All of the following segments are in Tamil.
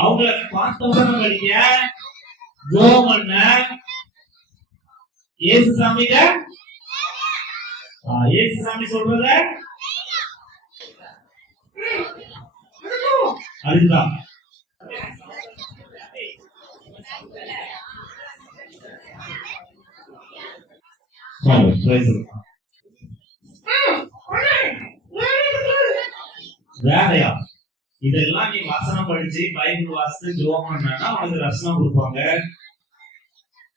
அவங்கள பார்த்தவங்க ஜோமண்ண ஏசு சாமிங்க ஏசு சாமி சொல்றத அதுதான் வேறையா இதெல்லாம் நீ வசனம் படிச்சு பைபிள் வாசித்து ஜோம் பண்ணா உனக்கு ரசனம் கொடுப்பாங்க,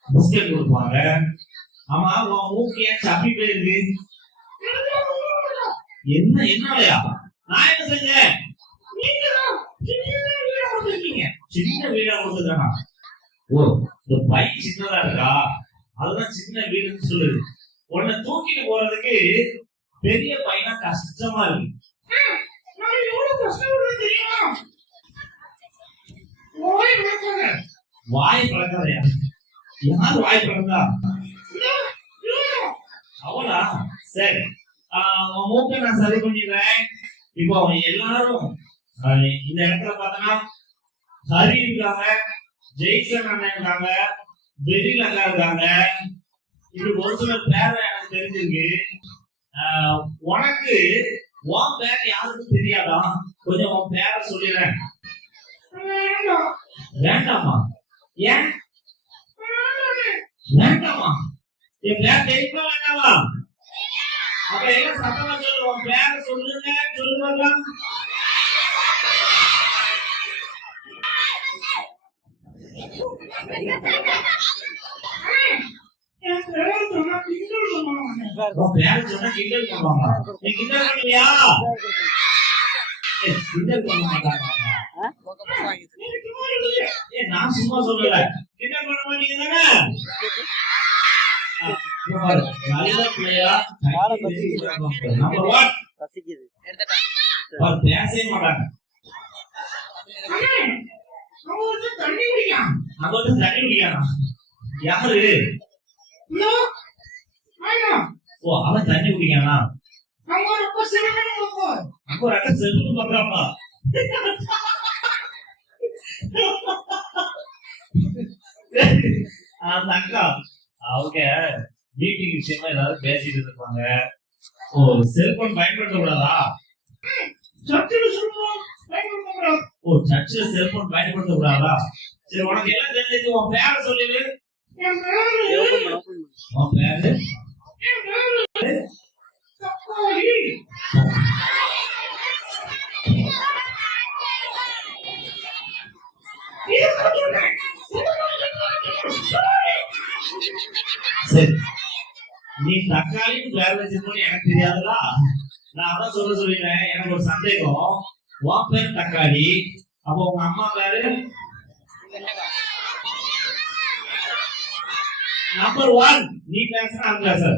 பிஸ்கட் கொடுப்பாங்க. ஆமா உன் மூக்கு ஏன் சப்பி போயிருக்கு? என்ன என்னலையா? நான் என்ன செஞ்சேன்? சின்ன வீடா கொடுத்துருக்கானா? ஓ இந்த பைக் சின்னதா இருக்கா, அதுதான் சின்ன வீடுன்னு சொல்லுது. உன்னை தூக்கிட்டு போறதுக்கு பெரிய பையனா கஷ்டமா இருக்கு. வாய் பழக்காதையா? யாரு வாய் பழந்தா? அவளா? சரி, மூக்க நான் சரி பண்ணிடுறேன். இப்போ எல்லாரும் இந்த இடத்துல பார்த்தோன்னா ஹரி இருக்காங்க, ஜெய்சன் அண்ணன் இருக்காங்க, பெரில் அண்ணா இருக்காங்க. இப்படி ஒரு சில பேரை எனக்கு தெரிஞ்சிருக்கு. உனக்கு உன் பேர் யாருக்கும் தெரியாதா? கொஞ்சம் உன் பேரை சொல்லிடுறேன். வேண்டாமா? ஏன் வேண்டாமா? என் பேர் தெரியுமா வேண்டாமா? அப்ப என்ன சத்தமா சொல்லு, உன் பேரை சொல்லுங்க. சொல்லுவாங்க நான் சும்மா சொல்லல, கிண்டல் பண்ண மாட்டீங்க. பேசவே மாட்டாங்க. தண்ணி குடிக்கானா? யாரு? ஓ அவன் தண்ணி குடிக்கானா? ஒரு அக்கா செல்வம் பண்றாப்பா. அந்த அக்கா அவங்க மீட்டிங் விஷயமா ஏதாவது பேசிட்டு இருப்பாங்க. ஓ செல்போன் பயன்படுத்த கூடாதா? ஓ சர்ச்சில் செல்போன் பயன்படுத்த கூடாதா? சரி உனக்கு எல்லாம் தெரிஞ்சது, உன் பேரை சொல்லிடு. உன் பேரு சரி, நீ தக்காளின்னு பேர் வச்சிருக்கோன்னு எனக்கு தெரியாதுடா. நான் அதான் சொல்லிடுறேன். எனக்கு ஒரு சந்தேகம். உன் பேர் தக்காளி, அப்போ உங்க அம்மா பேரு நம்பர் 1. நீ பேசுற அந்த பேசுற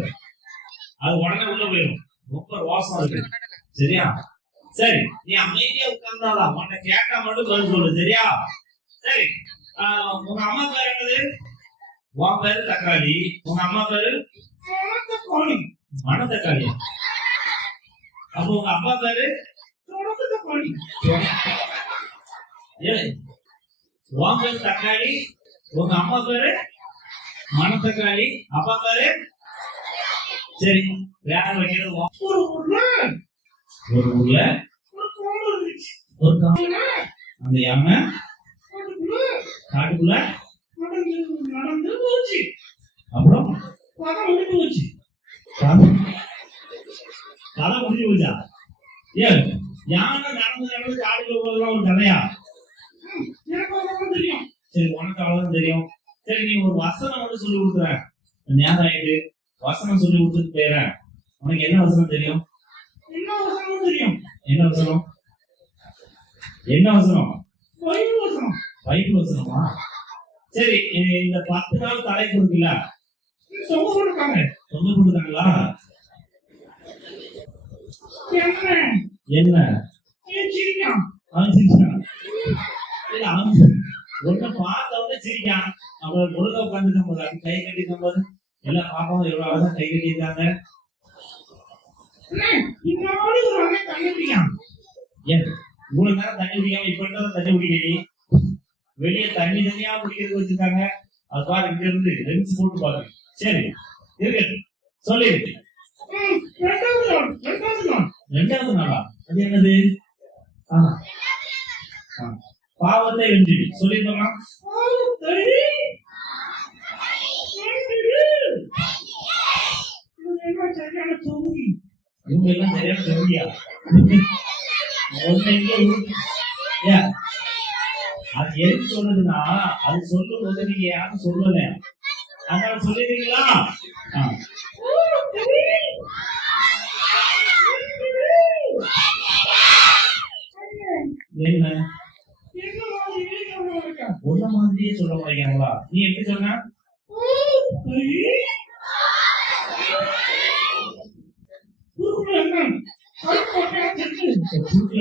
அது உடனே உள்ள போயிடும். ரொம்ப ரோசம் இருக்கு. சரியா? சரி, நீ அமைதியா உட்கார்ந்தாதான் உன்னை கேட்டா மட்டும் பதில் சொல்லு. சரியா? சரி, உங்க அம்மா பேர் என்னது? உன் பேரு தக்காளி, உங்க அம்மா பேரு மணத்தக்காளி. அப்போ உங்க அப்பா பேரு தக்காளி. உன் பேரு தக்காளி, உங்க அம்மா பேரு மணத்தக்காளி, அப்பா பேரு சரி. வேற வைக்கிறது ஒரு ஊர்ல ஒரு அந்த யானை காட்டுக்குள்ள நடந்து போச்சு. அப்புறம் கதை முடிஞ்சு போச்சு. கதை முடிஞ்சு போச்சா? ஏன் யானை நடந்து காட்டுக்குள்ள போறதுலாம் ஒரு கதையா? தெரியும். சரி, உனக்கு அவ்வளவுதான் தெரியும். சரி, நீ ஒரு வசனம் மட்டும் சொல்லி கொடுக்குற. நேரம் ஆயிட்டு வசனம் சொல்லி கொடுத்துட்டு போயிடுறேன். உனக்கு என்ன வசனம் தெரியும்? என்ன வசனம் தெரியும்? என்ன வசனம்? என்ன வசனம்? பைபிள் வசனம். பைபிள் வசனமா? சரி, இந்த 10 நாள் தலைப்பு இருக்குல்ல, சொல்ல போட்டுருக்காங்க. சொல்ல போட்டுருக்காங்களா? என்ன அவன் சிரிச்சான். ஒன்ன பார்த்த உடனே சிரிக்கான். அப்புறம் முழுக்க உட்காந்துருக்கும் போது கை கட்டிக்கும் போது எல்லாம் பாப்பாவும் எவ்வளவு அழகா கை கட்டியிருக்காங்க. இவ்வளவு நேரம் தண்ணி குடிக்காம இப்ப தண்ணி குடிக்க வெளியே தண்ணி தனியா குடிக்கிறதுக்கு வச்சிருக்காங்க. அது பாரு இங்க இருந்து லென்ஸ் போட்டு பாருங்க. சரி இருக்கு சொல்லிடு. ரெண்டாவது நாளா? அது என்னது? பாவத்தை வென்று சொல்லிருக்கோமா? இவங்க எல்லாம் சரியான சொல்லியா? அது எதுக்கு சொல்லுதுன்னா, அது சொல்லும் போது நீங்க யாரும் சொல்லல, அதனால சொல்லிடுறீங்களா? என்ன ஒன்ன மாதிரியே சொல்ல மாட்டீங்களா? நீ எப்படி சொன்ன?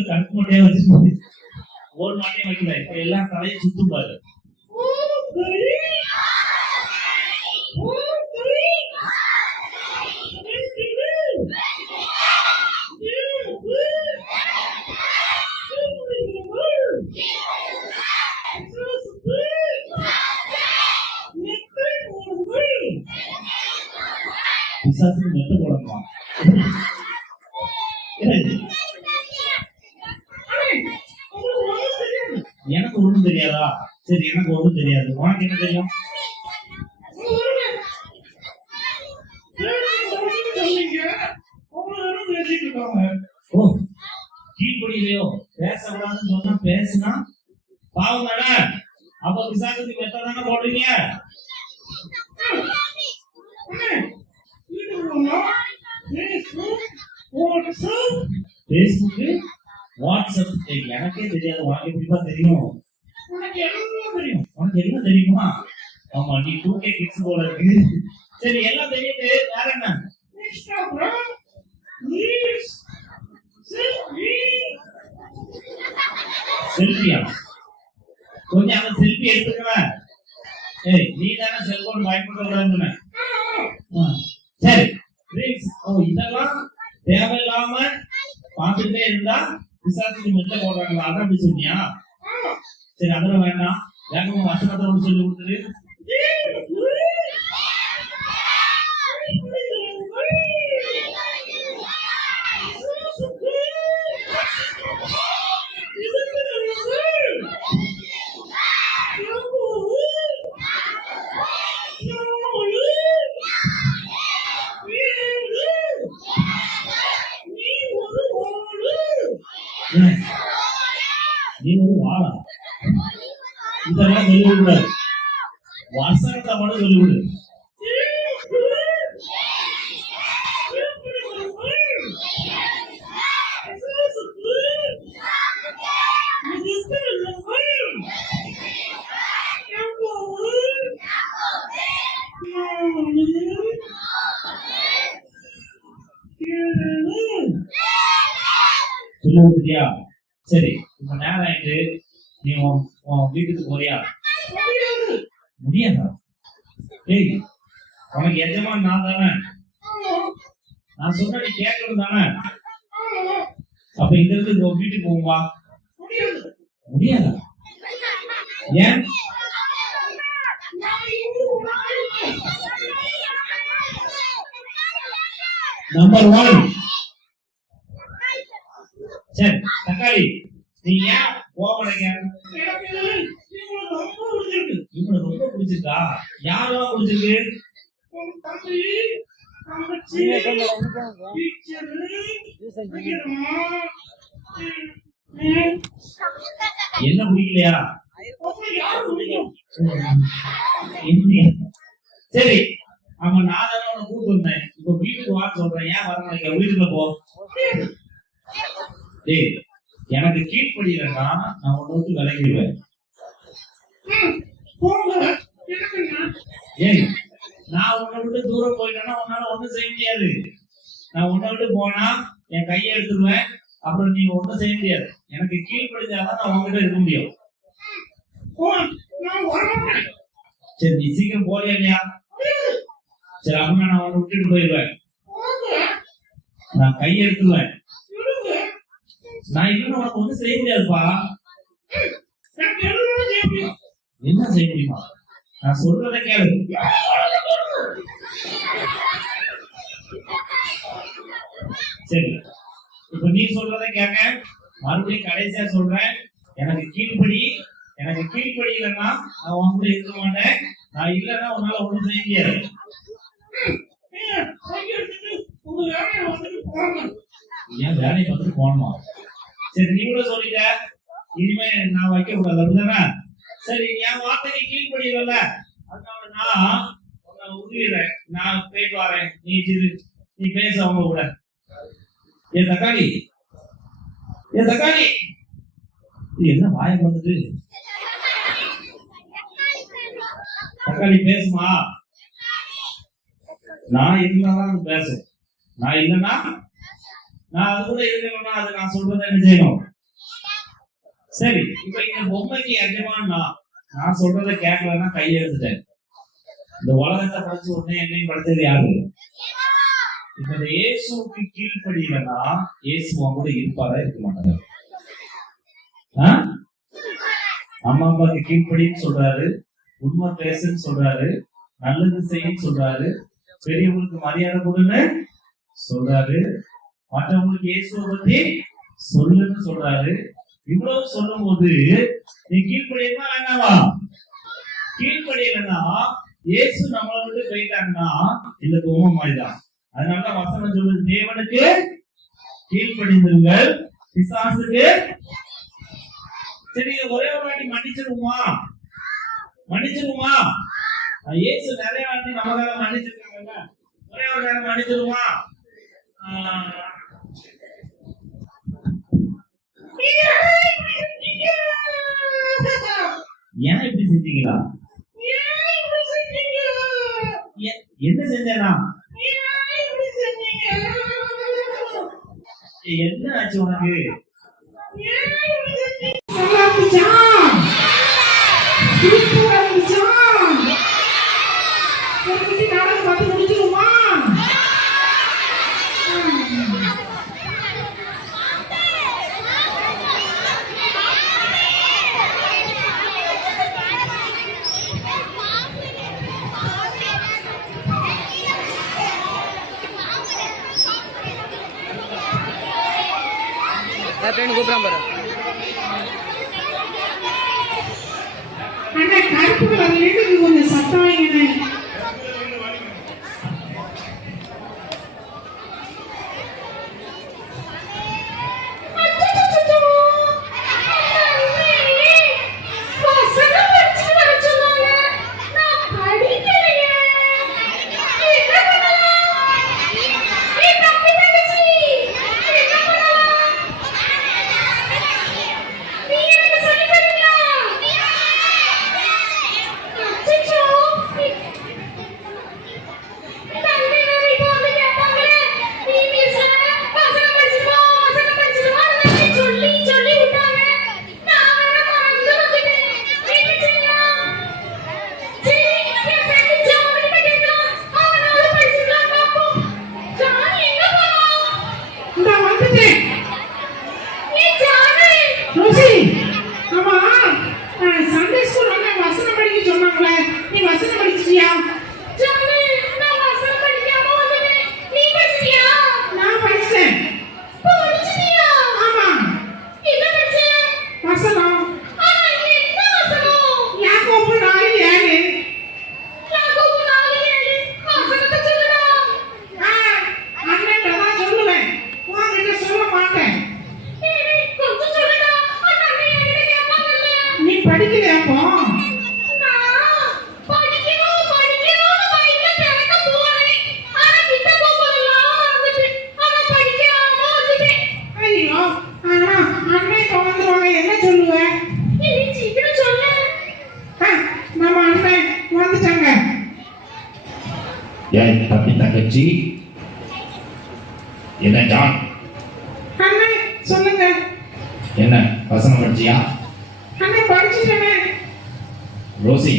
கணக்கு மாட்டையா வச்சு ஒரு மாட்டையும் வைக்கல. இப்ப எல்லாம் தலையை சுத்தும் பாரு. பிசாசு மெத்த போடணுமா? எனக்கு ஒண்ணும் தெரியாதா? சரி எனக்கு ஒண்ணும் தெரியாது. உனக்கு என்ன தெரியும்? ஓ கீழ்படியிலையோ பேசக்கூடாதுன்னு சொன்னா பேசுனா பாவம் தானே? அப்ப பிசாசுக்கு மெத்த தானே போடுறீங்க? பேஸ்புக் வாட்ஸ்அப் எனக்கே தெரியாது. உனக்கு எப்படிப்பா தெரியும்? உனக்கு எல்லாம் தெரியுமா? ஆமா நீ 2K கிட்ஸ் போல இருக்கு. சரி எல்லாம் தெரியுது. வேற என்ன? செல்ஃபியா? கொஞ்சம் அந்த செல்ஃபி எடுத்துக்கிறேன். ஏய் நீ தானே செல்போன் பயன்படுத்த கூடாதுன்னு. சரி இதெல்லாம் தேவையில்லாம பார்த்துட்டே இருந்தா பிசாசுக்கு மெத்த போடுறாங்களா? அதான் அப்படி சொன்னியா? சரி அதெல்லாம் வேண்டாம். வேகமா வசனத்தோடு சொல்லி கொடுத்துரு. நீ ஒரு வாழா இதெல்லாம் சொல்லிவிடாது. வசனத்தை மட்டும் சொல்லிவிடு. சொல்லி கொடுத்தியா? சரி இப்ப நேரம் ஆயிட்டு நீ வீட்டுக்கு போறியா? முடியாதா? ஏய் உனக்கு எஜமான் நான் தானே. நான் சொன்ன நீ கேட்கணும் தானே. அப்ப இங்க இருந்து வீட்டுக்கு போவா? முடியாதா? ஏன்? நம்பர் 1 சரி தக்காளி நீ ஏன் போக மாட்டேங்க? இவனை ரொம்ப பிடிச்சிருக்கா? யாரெல்லாம் பிடிச்சிருக்கு? என்ன பிடிக்கலையா? சரி அவன் நான் தானே உன்னை கூப்பிட்டு வந்தேன். இப்ப வீட்டுக்கு வா சொல்றேன். ஏன் வர மாட்டேங்க? வீட்டுல போ. டேய் எனக்கு கீழ்படியலன்னா நான் உன்னை விட்டு விலகிடுவேன். ஏய் நான் உன்னை விட்டு தூரம் போயிட்டேன்னா உன்னால ஒண்ணும் செய்ய முடியாது. நான் உன்னை விட்டு போனா என் கையை எடுத்துருவேன். அப்புறம் நீ ஒண்ணும் செய்ய முடியாது. எனக்கு கீழ்படிஞ்சாதான் நான் உங்ககிட்ட இருக்க முடியும். சரி நீ சீக்கிரம் போறியா இல்லையா? சரி அப்படின்னா நான் உன்னை விட்டுட்டு போயிடுவேன். நான் கையை எடுத்துருவேன். நான் இன்னும் உனக்கு ஒண்ணும் செய்ய முடியாதுப்பா. என்ன செய்ய முடியுமா? நான் சொல்றதை கேளு. சரி, இப்ப நீ சொல்றதை கேட்க மறுபடியும் கடைசியா சொல்றேன். எனக்கு கீழ்ப்படி. எனக்கு கீழ்ப்படி இல்லைன்னா நான் உன் கூட இருக்க மாட்டேன். நான் இல்லைன்னா உன்னால ஒண்ணும் செய்ய முடியாது. ஏன் வேலையை பார்த்துட்டு போகணுமா? சரி, நீ கூட சொல்லிட்ட, இனிமே நான் வைக்க கூடாது அப்படிதானே? சரி, என் வார்த்தைக்கு கீழ்ப்படி இல்லைல்ல, அதனால நான் உன்னை உருகிறேன். நான் போயிட்டு வரேன். நீ பேச அவங்க கூட. ஏன் தக்காளி, ஏன் தக்காளி, என்ன வாயை வந்துட்டு? தக்காளி பேசுமா? நான் இருந்தாதான் பேசும். நான் இல்லைன்னா நான் அது கூட இருக்கணும்னா அது நான் சொல்றதை என்ன செய்யணும்? சரி, இப்ப இந்த பொம்மைக்கு எஜமான் நான் சொல்றதை கேட்கலன்னா கையை எடுத்துட்டேன். இந்த உலகத்தை படைச்சு உடனே என்னையும் படைச்சது யாரு? இப்ப இந்த இயேசுக்கு கீழ்ப்படியலன்னா இயேசு அவங்க கூட இருப்பாரா, இருக்க மாட்டாரா? அம்மா அப்பாவுக்கு கீழ்ப்படின்னு சொல்றாரு, உண்மை பேசுன்னு சொல்றாரு, நல்லது செய்யன்னு சொல்றாரு, பெரியவங்களுக்கு மரியாதை கொடுன்னு சொல்றாரு, மற்றவங்களுக்கு இயேசுவை பத்தி சொல்லுன்னு சொல்றாரு. இவ்வளவு சொல்லும் போது நீ கீழ்ப்படியமா வேண்டாமா? கீழ்ப்படியலன்னா இயேசு நம்மளை விட்டு போயிட்டாங்கன்னா இந்த பொம்மை மாதிரிதான். அதனாலதான் வசனம் சொல்லுது, தேவனுக்கு கீழ்ப்படிந்திருங்கள், பிசாசுக்கு. சரி, ஒரே ஒரு வாட்டி மன்னிச்சிருவோமா? மன்னிச்சிருவோமா? இயேசு நிறைய வாட்டி நமக்காக மன்னிச்சிருக்காங்கல்ல, ஒரே ஒரு நேரம் மன்னிச்சிருவோமா? ஏன் இப்படி செஞ்சீங்களா? என்ன செஞ்சேனா? என்ன ஆச்சு உனக்கு? கூப்பிடாம பாரு. அண்ணா கருப்பு கலர் வீட்டுக்கு கொஞ்சம் சத்தம் வைங்க. படிக்கலையாப்போ? ஐயோ, அண்ணே இப்ப வந்துருவாங்க, என்ன சொல்லுவேன்? நம்ம அண்ணன் வந்துட்டாங்க. ஏன் தம்பி தங்கச்சி, என்ன ஜான்? அண்ணே சொல்லுங்க. என்ன வசனம் படிச்சியா? அண்ணே படிச்சுட்டேனே. ரோசி,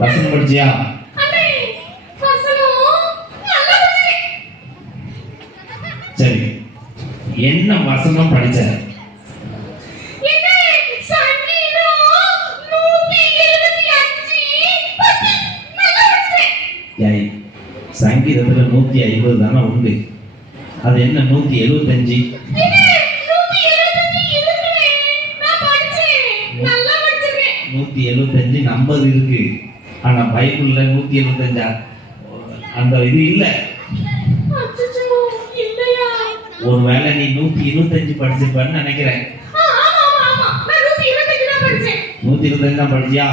வசனம் படிச்சியா? சரி, என்ன வசனம் படிச்ச? சங்கீதம் 127 காகிதத்துல 150 தானே உண்டு. அது என்ன 175? 175 நம்பர் இருக்கு. ஆனா பைபிள்ல 175 அந்த இது இல்ல. ஒருவேளை நீ 125 படிச்சிருப்பன்னு நினைக்கிறேன். 125 தான் படிச்சியா?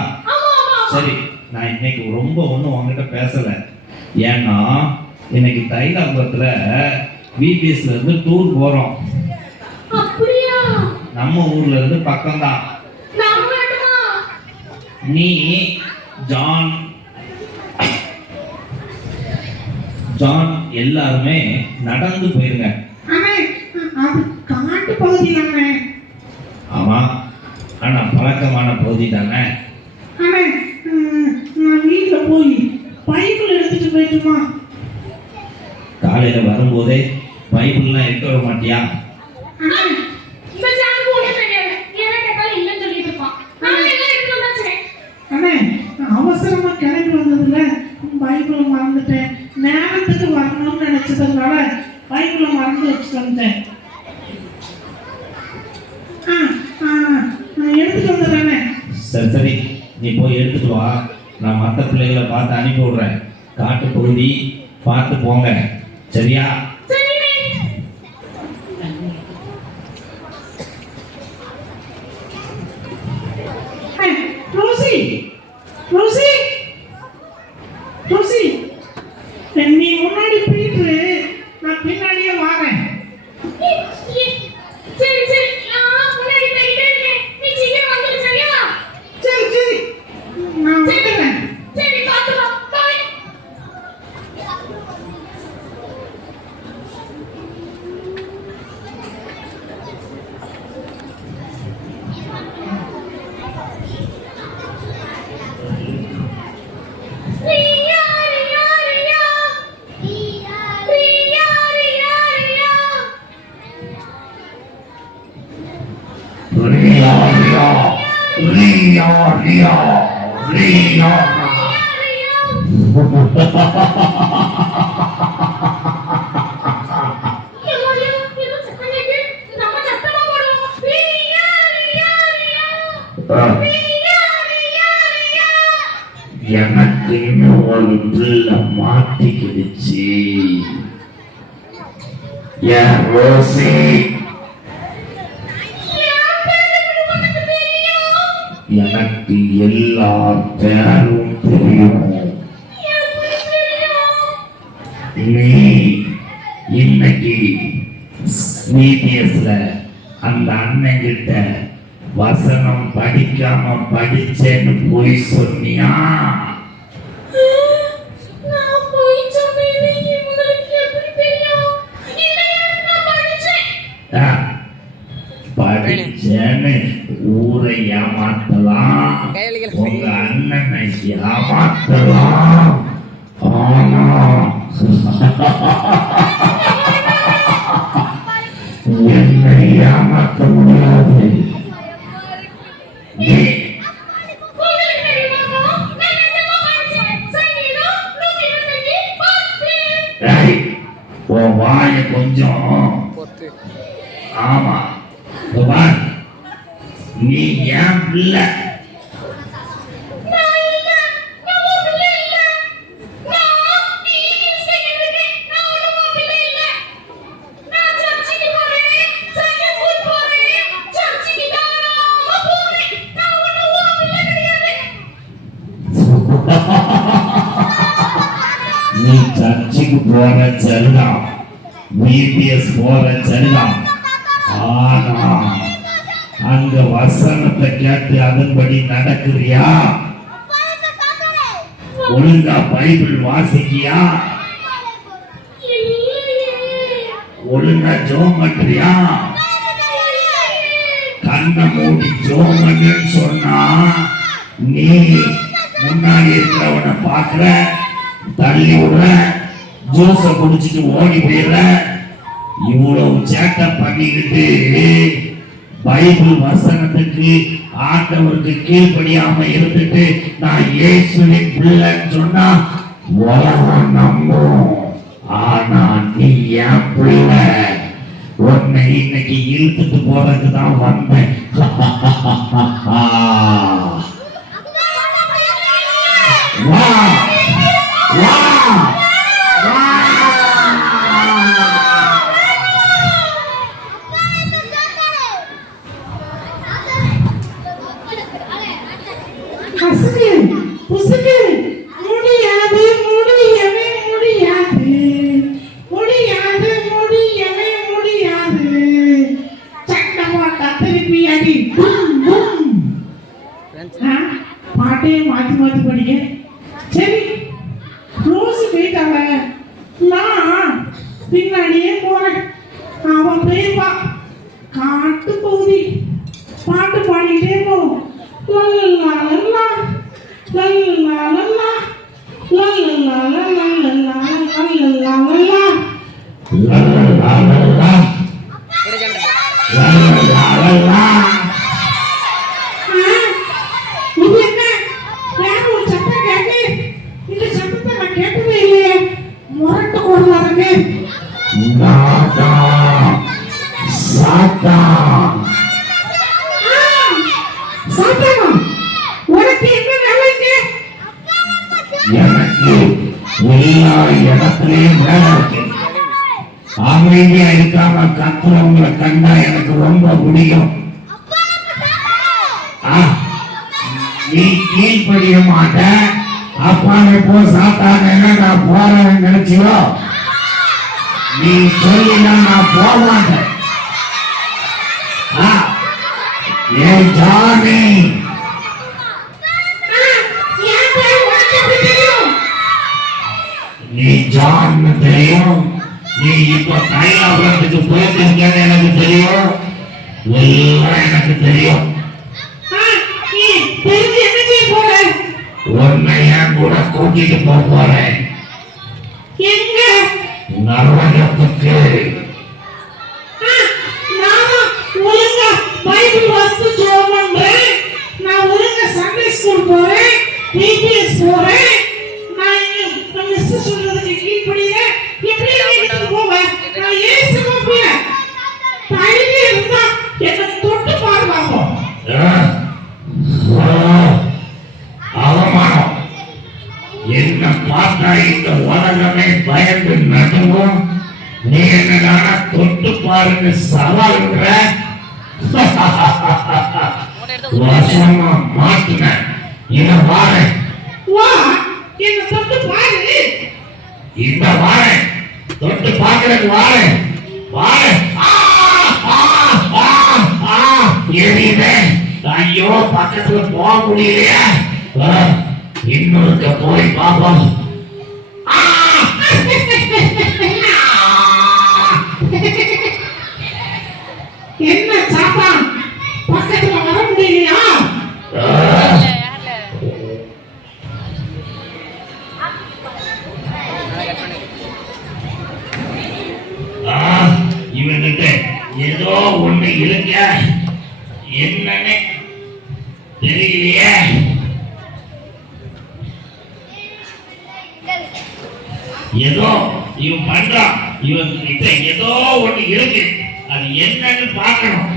சரி, நான் இன்னைக்கு ரொம்ப ஒண்ணும் உங்ககிட்ட பேசல. ஏன்னா இன்னைக்கு தைலாபுரத்துல விபிஎஸ்ல இருந்து டூர் போறோம். நம்ம ஊர்ல இருந்து பக்கம்தான். நீ ஜான் எல்லாருமே நடந்து போயிருங்க. காட்டு பகுதி தானே? ஆமா, ஆனா பழக்கமான பகுதி தானே. நான் வீட்டுல போய் பைபிள் எடுத்துட்டு போயிட்டுமா? காலையில வரும்போதே பைபிள்லாம் எடுத்து வர மாட்டியா? அவசரமா கிளம்பி வந்ததுல பைபிளை மறந்துட்டேன். நேரத்துக்கு வரணும்னு நினைச்சதுனால பைபிளை மறந்து வச்சுட்டு வந்தேன். எடுத்துட்டு வந்துடுறேனே. சரி, நீ போய் எடுத்துட்டு வா. நான் மற்ற பிள்ளைகளை பார்த்து அனுப்பி விடுறேன். காட்டு பகுதி பார்த்து போங்க, சரியா? நீ முன்னாடி போயிட்டு நான் பின்னாடியே வாரேன். சரி, நான் வந்துடுறேன். எனக்கு இன்னும் ஒரு பிள்ளை மாட்டிக்கிடுச்சு. என் ரோசி, எனக்கு எல்லா பேரும் தெரியும். நீ இன்னைக்கு சிபிஎஸ்ல அந்த அண்ணன் கிட்ட வசனம் படிக்காம படிச்சேன்னு போய் சொன்னியா? படிச்சேன்னு ஊரை ஏமாத்தலாம், உங்க அண்ணனை ஏமாத்தலாம். ஆனா என்னை ஏமாத்த முடியாது. உன் வாய கொஞ்சம் ஆமா, நீ ஏன் பிள்ளை? நீ சர்ச்சுக்கு போற சரிதான், பிபிஎஸ் போற சரிதான். ஆனா அங்க வசனத்தை கேட்டு அதன்படி நடக்கிறியா? ஒழுங்கா பைபிள் வாசிக்கியா? ஒழுங்கா ஜெபம் பண்றியா? கண்ணை மூடி ஜெபம் பண்ணுன்னு சொன்னா நீ முன்னாடி இருக்கிறவனை பார்க்கிற, தள்ளி விடுற, ஜூஸ குடிச்சிட்டு ஓடி போயிடுற. இவ்வளவு சேட்டை பண்ணிக்கிட்டு பைபிள் வசனத்துக்கு ஆண்டவருக்கு கீழ்ப்படியாம இருந்துட்டு நான் இயேசுவின் பிள்ளைன்னு சொன்னா உலகம் நம்பும். ஆனா நீ என் பிள்ளை, உன்னை இன்னைக்கு இழுத்துட்டு போறதுக்கு தான் வந்தேன். வா வா வா. அசுக்கு புசுக்கு முடியாது முடியவே முடியாது முடியாது முடியவே முடியாது. சட்டை போட்டா திருப்பி அடி பூம் பூம். பாட்டையே மாத்தி மாத்தி படிக்க. சரி ரோஸ் போயிட்டாங்க, நான் பின்னாடியே போறேன். அவன் போயிருப்பா காட்டு பகுதி. பாட்டு பாடிட்டே போ. லல்லா லல்லா லல்லா லல்லா லல்லா லல்லா லல்லா லல்லா லல்லா. இது என்ன வேற ஒரு சத்தம் கேட்டு? இந்த சத்தத்தை நான் கேட்டதே இல்லையே. முரட்டு குரலா இருக்கு. சாத்தானா, உனக்கு என்ன வேலைங்க? எனக்கு எல்லா இடத்துலயும் வேலை இருக்கு. அமைதியா இருக்காம கத்துறவங்களை கண்டா எனக்கு ரொம்ப பிடிக்கும். நீ கீழ்படிய மாட்ட, அப்பாவை போ சாத்தான நான் போறேன் நினைச்சியோ? நீ சொல்லினா நான் போக மாட்டேன். ஏன் ஜாமி, நீ ஜான்னு தெரியும். நீ இப்ப தைலாபுரத்துக்கு போயிருக்கேன்னு எனக்கு தெரியும். எல்லாம் எனக்கு தெரியும். உன்னை என் கூட கூட்டிட்டு போறேன். நரகத்துக்கு. பைபிள் வாசித்து ஜெபம் பண்றேன். நான் ஒழுங்கா சண்டே ஸ்கூல் போறேன், பிபிஎஸ் போறேன். நான் மிஸ் சொல்றதுக்கு கீழ்ப்படியே எப்படி வீட்டுக்கு போவேன்? நான் ஏசுமா போய் தைரியம் இருந்தா என்ன தொட்டு பாருவாங்க. அவமானம். என்ன பார்த்தா இந்த உலகமே பயந்து நடுவோம். நீ என்ன தொட்டு பாருன்னு சவால்ன்ற வசமா மாட்டுன. இத வாரு, வா என்ன தொட்டு பாரு. இந்த வாரு தொட்டு பாக்குறது வாரு வாரு. எரியுதே. ஐயோ, பக்கத்துல போக முடியலையா? இன்னொருக்க போய் பாப்போம். என்ன சாப்பா, பக்கத்துல வர முடியலையா? இவன்கிட்ட ஏதோ ஒண்ணு இருக்க, என்னன்னு தெரியலையே. ஏதோ இவன் பண்றான். இவன் கிட்ட ஏதோ ஒண்ணு இருக்கு, அது என்னன்னு பார்க்கணும்.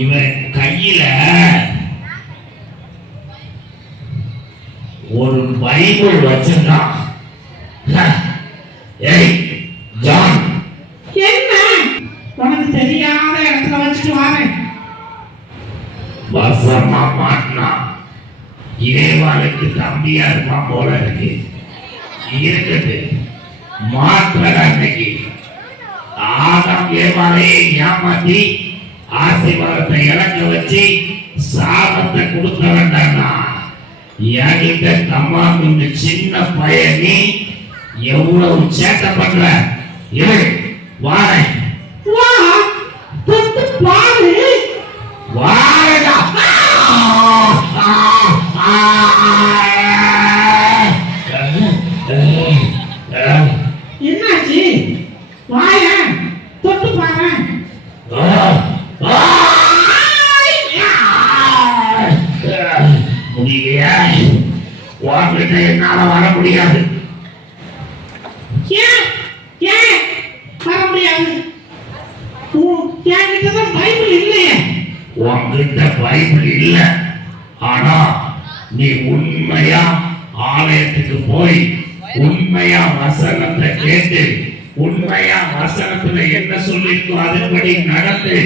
இவன் கையில ஒரு பைபிள் வச்சிருக்கான். ஏய் ஜான், என்ன உனக்கு தெரியாத இடத்துல வச்சுட்டு வாரேன். வசமா மாட்டினா ஏவாளுக்கு தம்பியா இருப்பான் போல இருக்கு. இருக்குது மாற்ற அன்னைக்கு ஆதாம் ஏவாளை ஏமாத்தி ஆசீர்வாதத்தை இழக்க வச்சு சாபத்தை கொடுக்க வேண்டாம்னா என்கிட்ட தம்மா இந்த சின்ன பையன் நீ எவ்வளவு சேட்டை பண்ற. வாரேன், வா தொட்டு பாரு. வாரடா. என்னாச்சு? வாய தொட்டு பாரு. முடியலையா? உன்கிட்ட என்னால வர முடியாது. பைபிள் இல்லையே. உன்கிட்ட பைபிள் இல்ல, ஆனா நீ உண்மையா ஆலயத்துக்கு போய் உண்மையா வசனத்தை கேட்டு உண்மையா வசனத்துல என்ன சொல்லிருக்கோ அதன்படி நடந்து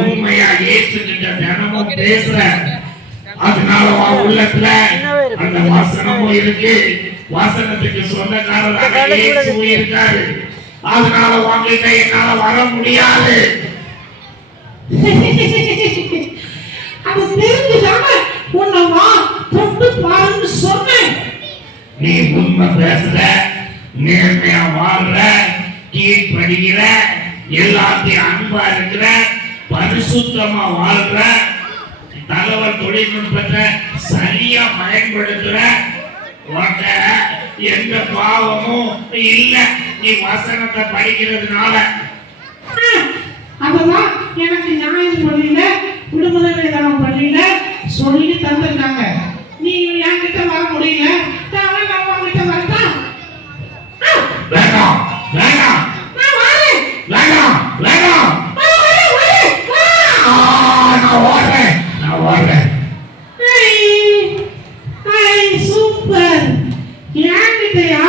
உண்மையா இயேசு கிட்ட தினமும் பேசுற, அதனால உன் உள்ளத்துல அந்த வசனமும் இருக்கு, வசனத்துக்கு சொந்தக்காரராக இயேசுவும் இருக்காரு. அதனால உன்கிட்ட என்னால வர முடியாது. அது தெரிஞ்சுதானே உன்னை வா தொட்டு பாருன்னு சொன்னேன். நீ உண்மை பேசுற, நேர்மையா வாழ்ற, கீழ்படுகிற, எல்லாத்தையும் அன்பா இருக்கிற, பரிசுத்தமா வாழ்ற, தகவல் தொழில்நுட்பத்தை சரியா பயன்படுத்துற, உன்கிட்ட எந்த பாவமும் இல்ல. நீ வசனத்தை படிக்கிறதுனால அதெல்லாம் எனக்கு ஞாயிறு பள்ளியில விடுமுறை வேதாளம் பள்ளியில சொல்லி தந்திருக்காங்க. நீ என்கிட்ட வர முடியல, நான் உங்ககிட்ட வரட்டா? வேண்டாம் வேண்டாம் நான் வரேன். வேண்டாம் வேண்டாம், நான் ஓடுறேன். சூப்பர். என்கிட்டயா?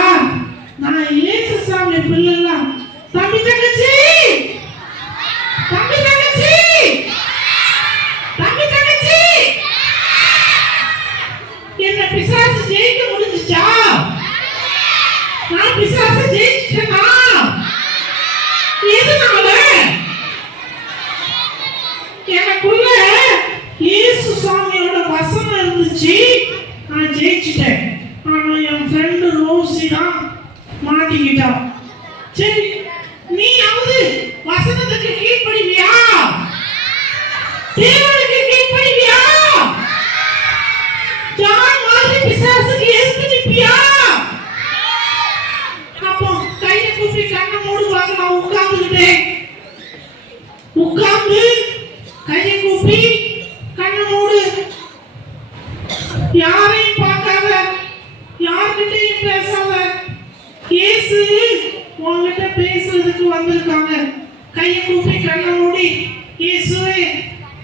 நான் இயேசு சாமி பிள்ளைலாம். தம்பி தங்கச்சி, தம்பி தங்கச்சி, தம்பி தங்கச்சி, என்ன பிசாசு ஜெயிக்க முடிஞ்சுச்சா? நான் பிசாசு ஜெயிச்சிட்டேனா? எதனால? எனக்குள்ள இயேசு சாமியோட வசனம் இருந்துச்சு, நான் ஜெயிச்சிட்டேன். ஆனா என் ஃப்ரெண்டு ரோசி தான் மாட்டிக்கிட்டா. சரி, நீயாவது வசனத்துக்கு கீழ்ப்படிவியா? தேவனுக்கு கீழ்ப்படிவியா? ஜான் மாதிரி பிசாசுக்கு எதிர்த்து நிற்பியா? அப்போ கையை கூப்பி கண்ணை மூடுவாங்க. நான் உட்கார்ந்துக்கிட்டேன். உட்கார்ந்து கையை கூப்பி கண்ணை மூடு. யாரையும் பார்க்காத, யார்கிட்டையும் பேசாத. இயேசு உன்கிட்ட பேசுறதுக்கு வந்திருக்காங்க. கையை கூப்பி கண்ணை மூடி, இயேசுவே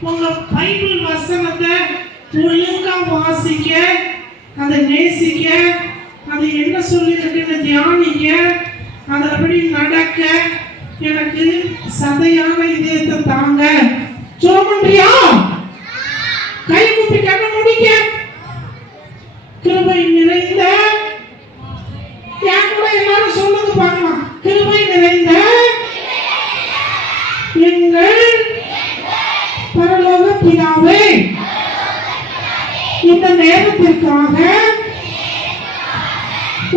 உங்க பைபிள் வசனத்தை ஒழுங்கா வாசிக்க, அதை நேசிக்க, அது என்ன சொல்லியிருக்குன்னு தியானிக்க, அதன்படி நடக்க எனக்கு சதையான இதயத்தை தாங்க. சொல்லுறியா? கை கூப்பி கண்ண முடிக்க. கிருபை நிறைந்த, என் கூட எல்லாரும் சொல்லுங்க பார்க்கலாம். கிருபை நிறைந்த எங்கள் பரலோக பிதாவே, இந்த நேரத்திற்காக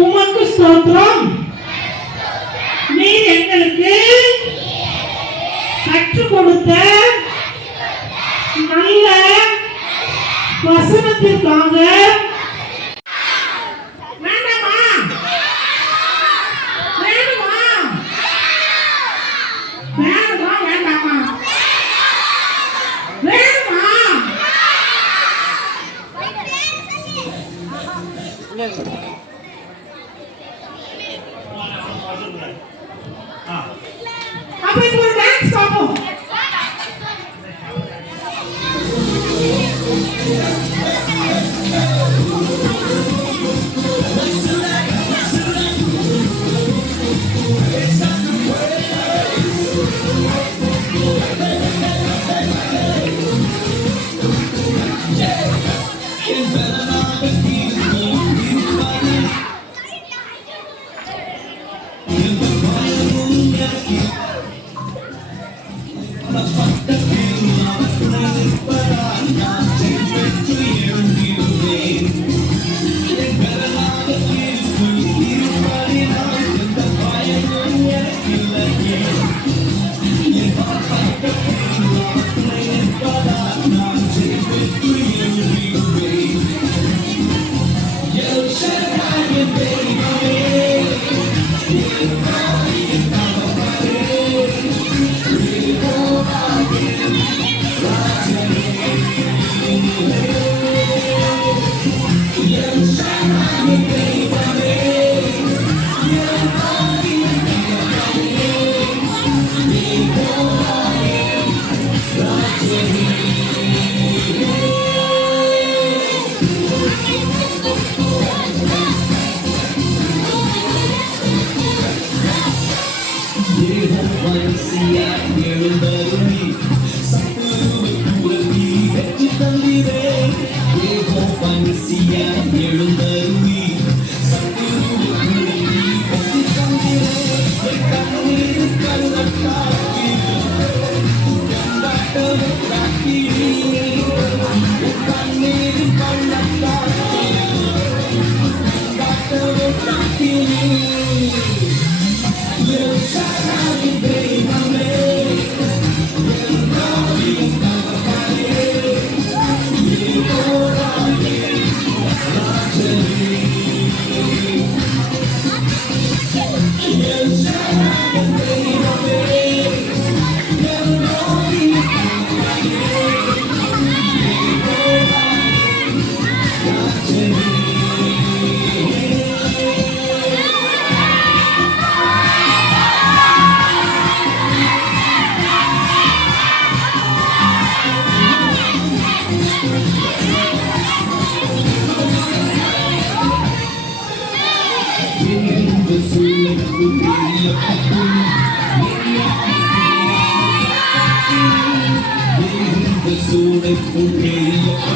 உமக்கு ஸ்தோத்திரம். நீர் எங்களுக்கு கற்றுக் கொடுத்த நல்ல வசனத்திற்காக வேண்டாமா? வேண்டுமா? வேண்டுமா? வேண்டாமா? வேண்டுமா? அப்ப இப்போ ஒரு டான்ஸ் பார்ப்போம். எழுந்தருளி சத்துருவுக்குரத்தி வெற்றி தந்திரே யெகோவா நிசியா எழுந்தருளி சத்துருவுக்குரத்தி வெற்றி தந்திரே என் கண்ணீர் கண்ணத்தாக்கி கண்ணாட்டவத்தாக்கி என் கண்ணீர் கண்ணத்தாக்கி கண்ணாட்டவத்தாக்கி சூளைக்கும் பெரிய